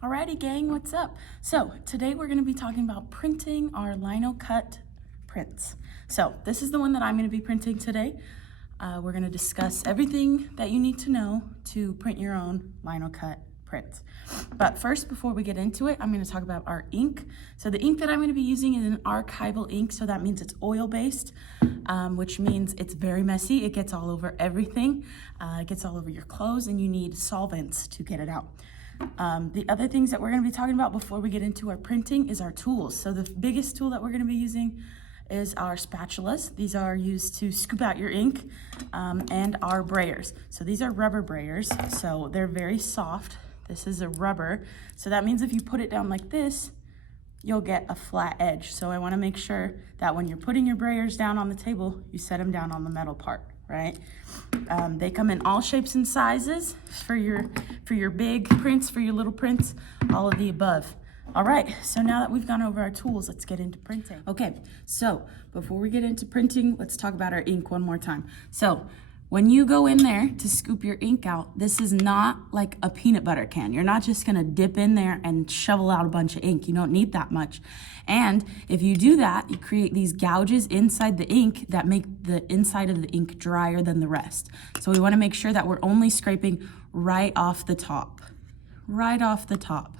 Alrighty gang, what's up? So today we're going to be talking about printing our linocut prints. So this is the one that I'm going to be printing today. We're going to discuss everything that you need to know to print your own linocut prints. But first, before we get into it, I'm going to talk about our ink. So the ink that I'm going to be using is an archival ink, so that means it's oil-based, which means it's very messy. It gets all over everything. It gets all over your clothes, and you need solvents to get it out. The other things that we're going to be talking about before we get into our printing is our tools. So the biggest tool that we're going to be using is our spatulas. These are used to scoop out your ink, and our brayers. So these are rubber brayers, so they're very soft. This is a rubber, so that means if you put it down like this, you'll get a flat edge. So I want to make sure that when you're putting your brayers down on the table, you set them down on the metal part, right? They come in all shapes and sizes for your big prints, for your little prints, all of the above. All right, so now that we've gone over our tools, let's get into printing. Okay, so before we get into printing, let's talk about our ink one more time. So when you go in there to scoop your ink out, this is not like a peanut butter can. You're not just gonna dip in there and shovel out a bunch of ink. You don't need that much. And if you do that, you create these gouges inside the ink that make the inside of the ink drier than the rest. So we wanna make sure that we're only scraping right off the top. Right off the top.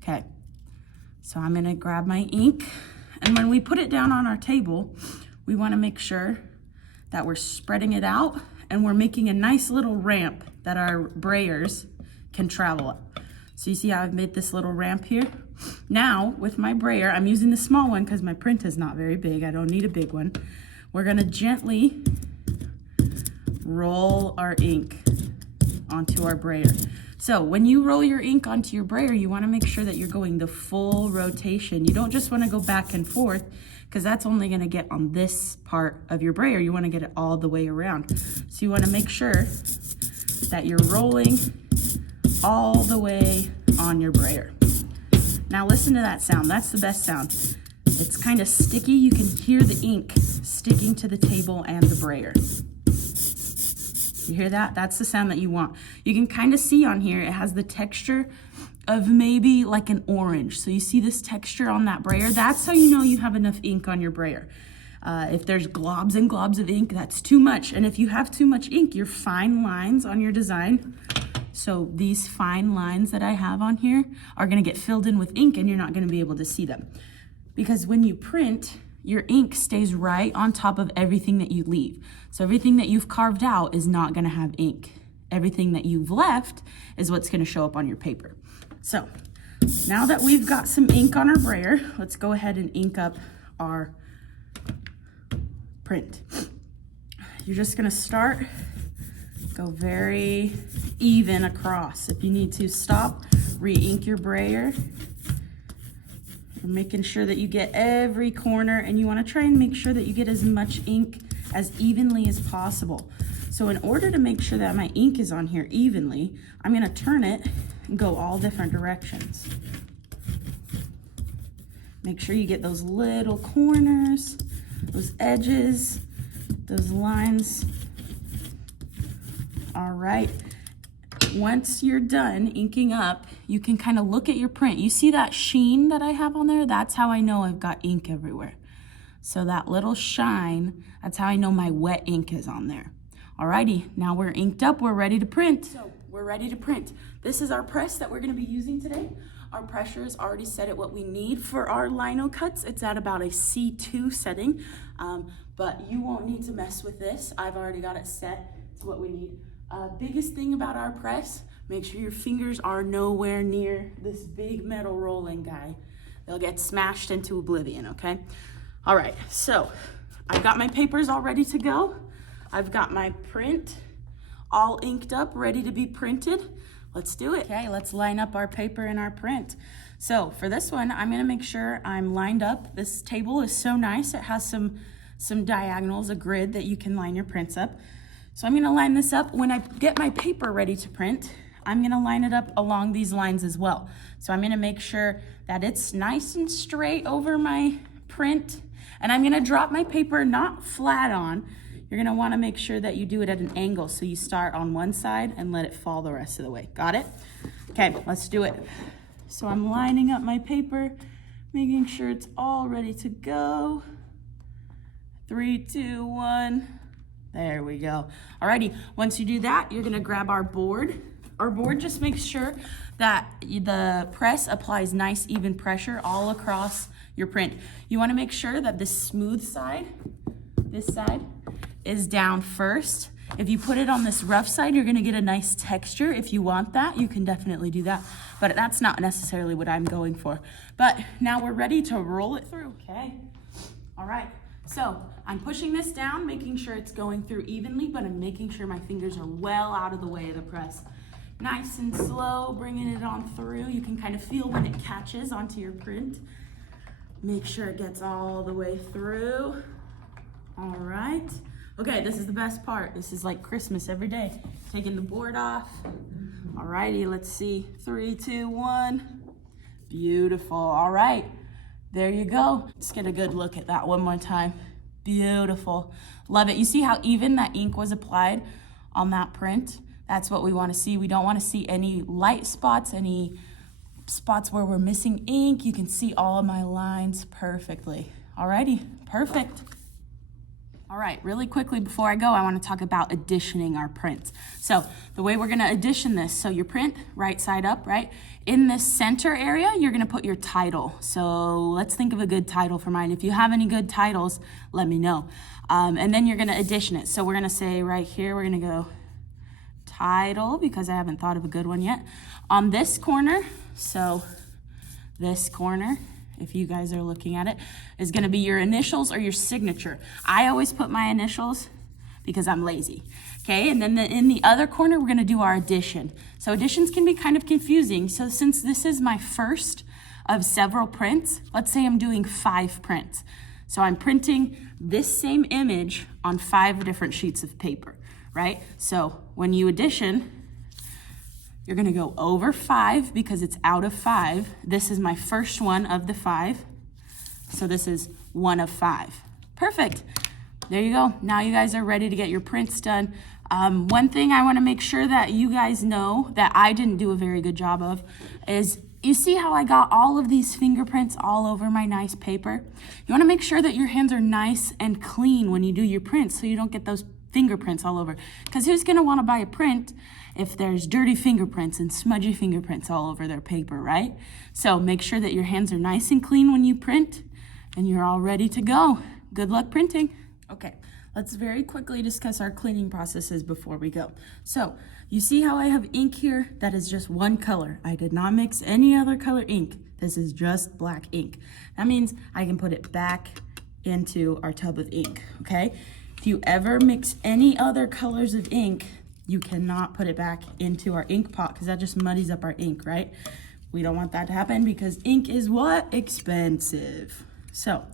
Okay, so I'm gonna grab my ink, and when we put it down on our table, we wanna make sure that we're spreading it out and we're making a nice little ramp that our brayers can travel up. So you see how I've made this little ramp here? Now, with my brayer, I'm using the small one because my print is not very big. I don't need a big one. We're gonna gently roll our ink onto our brayer. So when you roll your ink onto your brayer, you wanna make sure that you're going the full rotation. You don't just wanna go back and forth, because that's only gonna get on this part of your brayer. You wanna get it all the way around. So you wanna make sure that you're rolling all the way on your brayer. Now listen to that sound, that's the best sound. It's kind of sticky, you can hear the ink sticking to the table and the brayer. You hear that? That's the sound that you want. You can kind of see on here, it has the texture of maybe like an orange. So you see this texture on that brayer? That's how you know you have enough ink on your brayer. If there's globs and globs of ink, that's too much. And if you have too much ink, your fine lines on your design, so these fine lines that I have on here are gonna get filled in with ink, and you're not gonna be able to see them. Because when you print, your ink stays right on top of everything that you leave. So everything that you've carved out is not gonna have ink. Everything that you've left is what's gonna show up on your paper. So now that we've got some ink on our brayer, let's go ahead and ink up our print. You're just gonna start, go very even across. If you need to stop, re-ink your brayer. You're making sure that you get every corner, and you wanna try and make sure that you get as much ink as evenly as possible. So in order to make sure that my ink is on here evenly, I'm gonna turn it and go all different directions. Make sure you get those little corners, those edges, those lines. All right. Once you're done inking up, you can kind of look at your print. You see that sheen that I have on there? That's how I know I've got ink everywhere. So that little shine, that's how I know my wet ink is on there. Alrighty, now we're inked up, we're ready to print. So we're ready to print. This is our press that we're gonna be using today. Our pressure is already set at what we need for our lino cuts. It's at about a C2 setting, but you won't need to mess with this. I've already got it set to what we need. Biggest thing about our press, make sure your fingers are nowhere near this big metal rolling guy. They'll get smashed into oblivion, okay? All right, so I've got my papers all ready to go. I've got my print all inked up, ready to be printed. Let's do it. Okay, let's line up our paper and our print. So for this one, I'm gonna make sure I'm lined up. This table is so nice. It has some diagonals, a grid that you can line your prints up. So I'm gonna line this up. When I get my paper ready to print, I'm gonna line it up along these lines as well. So I'm gonna make sure that it's nice and straight over my print, and I'm gonna drop my paper not flat on. you're gonna wanna make sure that you do it at an angle. So you start on one side and let it fall the rest of the way. Got it? Okay, let's do it. So I'm lining up my paper, making sure it's all ready to go. 3, 2, 1. There we go. Alrighty, once you do that, you're gonna grab our board. Our board just makes sure that the press applies nice even pressure all across your print. You wanna make sure that the smooth side, this side, is down first. If you put it on this rough side, you're gonna get a nice texture. If you want that, you can definitely do that. But that's not necessarily what I'm going for. But now we're ready to roll it through, okay? All right. So I'm pushing this down, making sure it's going through evenly, but I'm making sure my fingers are well out of the way of the press. Nice and slow, bringing it on through. You can kind of feel when it catches onto your print. Make sure it gets all the way through. All right. Okay, this is the best part. This is like Christmas every day. Taking the board off. All righty, let's see. 3, 2, 1. Beautiful. All right. There you go. Let's get a good look at that one more time. Beautiful. Love it. You see how even that ink was applied on that print? That's what we want to see. We don't want to see any light spots, any spots where we're missing ink. You can see all of my lines perfectly. Alrighty, perfect. All right, really quickly before I go, I want to talk about additioning our prints. So the way we're going to addition this, so your print, right side up, right? In this center area, you're going to put your title. So let's think of a good title for mine. If you have any good titles, let me know. And then you're going to addition it. So we're going to say right here, we're going to go title, because I haven't thought of a good one yet. On this corner, so this corner, if you guys are looking at it, is gonna be your initials or your signature. I always put my initials because I'm lazy, okay? And then in the other corner, we're gonna do our addition. So additions can be kind of confusing. So since this is my first of several prints, let's say I'm doing 5 prints. So I'm printing this same image on 5 different sheets of paper, right? So when you addition, you're gonna go over 5 because it's out of 5. This is my first one of the 5. So this is 1 of 5. Perfect. There you go. Now you guys are ready to get your prints done. One thing I wanna make sure that you guys know that I didn't do a very good job of is, you see how I got all of these fingerprints all over my nice paper? You wanna make sure that your hands are nice and clean when you do your prints so you don't get those fingerprints all over. Because who's gonna wanna buy a print if there's dirty fingerprints and smudgy fingerprints all over their paper, right? So make sure that your hands are nice and clean when you print and you're all ready to go. Good luck printing. Okay, let's very quickly discuss our cleaning processes before we go. So you see how I have ink here? That is just one color. I did not mix any other color ink. This is just black ink. That means I can put it back into our tub of ink, okay? If you ever mix any other colors of ink, you cannot put it back into our ink pot because that just muddies up our ink, right? We don't want that to happen because ink is what? Expensive. So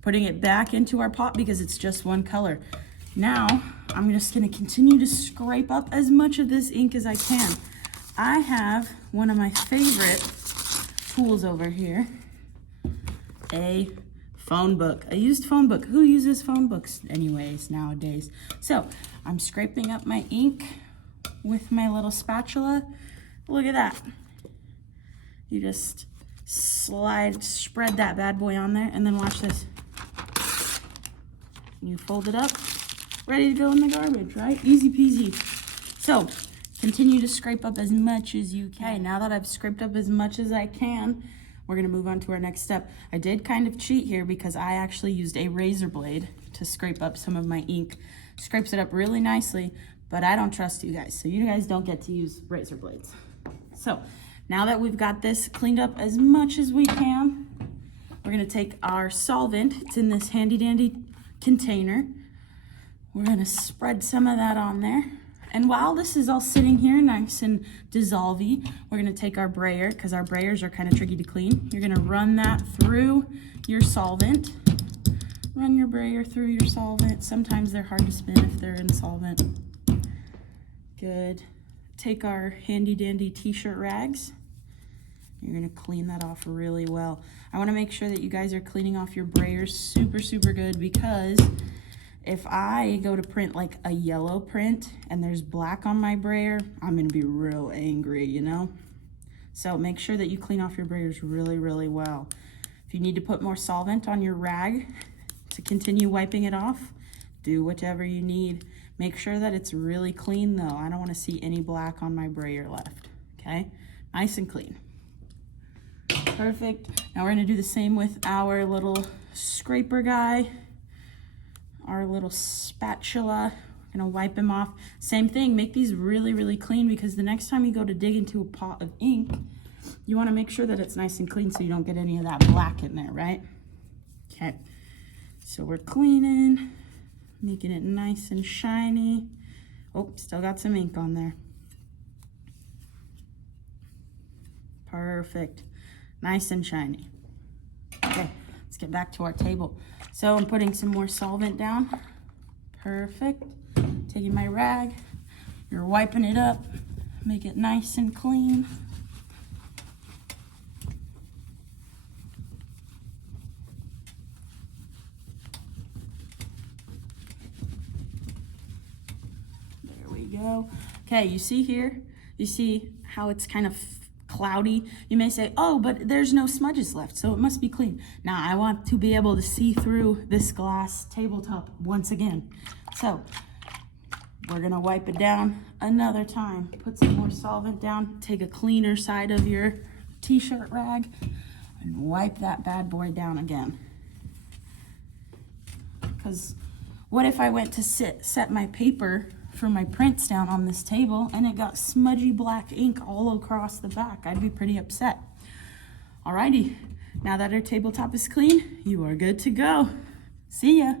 putting it back into our pot because it's just one color. Now I'm just gonna continue to scrape up as much of this ink as I can. I have one of my favorite tools over here, a phone book. A used phone book. Who uses phone books anyways nowadays? So I'm scraping up my ink with my little spatula. Look at that. You just spread that bad boy on there, and then watch this. You fold it up, ready to go in the garbage, right? Easy peasy. So continue to scrape up as much as you can. Okay, now that I've scraped up as much as I can, we're gonna move on to our next step. I did kind of cheat here because I actually used a razor blade to scrape up some of my ink. Scrapes it up really nicely, but I don't trust you guys, so you guys don't get to use razor blades. So now that we've got this cleaned up as much as we can, we're gonna take our solvent. It's in this handy dandy container. We're gonna spread some of that on there. And while this is all sitting here nice and dissolvey, we're gonna take our brayer, because our brayers are kind of tricky to clean. You're gonna run that through your solvent. Run your brayer through your solvent. Sometimes they're hard to spin if they're in solvent. Good. Take our handy dandy t-shirt rags. You're gonna clean that off really well. I wanna make sure that you guys are cleaning off your brayers super, super good, because If I go to print like a yellow print and there's black on my brayer, I'm gonna be real angry, you know? So make sure that you clean off your brayers really, really well. If you need to put more solvent on your rag to continue wiping it off, do whatever you need. Make sure that it's really clean though. I don't wanna see any black on my brayer left, okay? Nice and clean. Perfect. Now we're gonna do the same with our little scraper guy, our little spatula. We're gonna wipe him off. Same thing, make these really, really clean, because the next time you go to dig into a pot of ink, you wanna make sure that it's nice and clean so you don't get any of that black in there, right? Okay, so we're cleaning, making it nice and shiny. Oh, still got some ink on there. Perfect, nice and shiny. Okay, let's get back to our table. So I'm putting some more solvent down. Perfect. Taking my rag, you're wiping it up, make it nice and clean. There we go. Okay, you see here, you see how it's kind of cloudy. You may say, oh, but there's no smudges left, so it must be clean. Now I want to be able to see through this glass tabletop once again. So we're gonna wipe it down another time. Put some more solvent down, take a cleaner side of your t-shirt rag and wipe that bad boy down again. Because what if I went to set my paper for my prints down on this table and it got smudgy black ink all across the back? I'd be pretty upset. Alrighty, now that our tabletop is clean, you are good to go. See ya.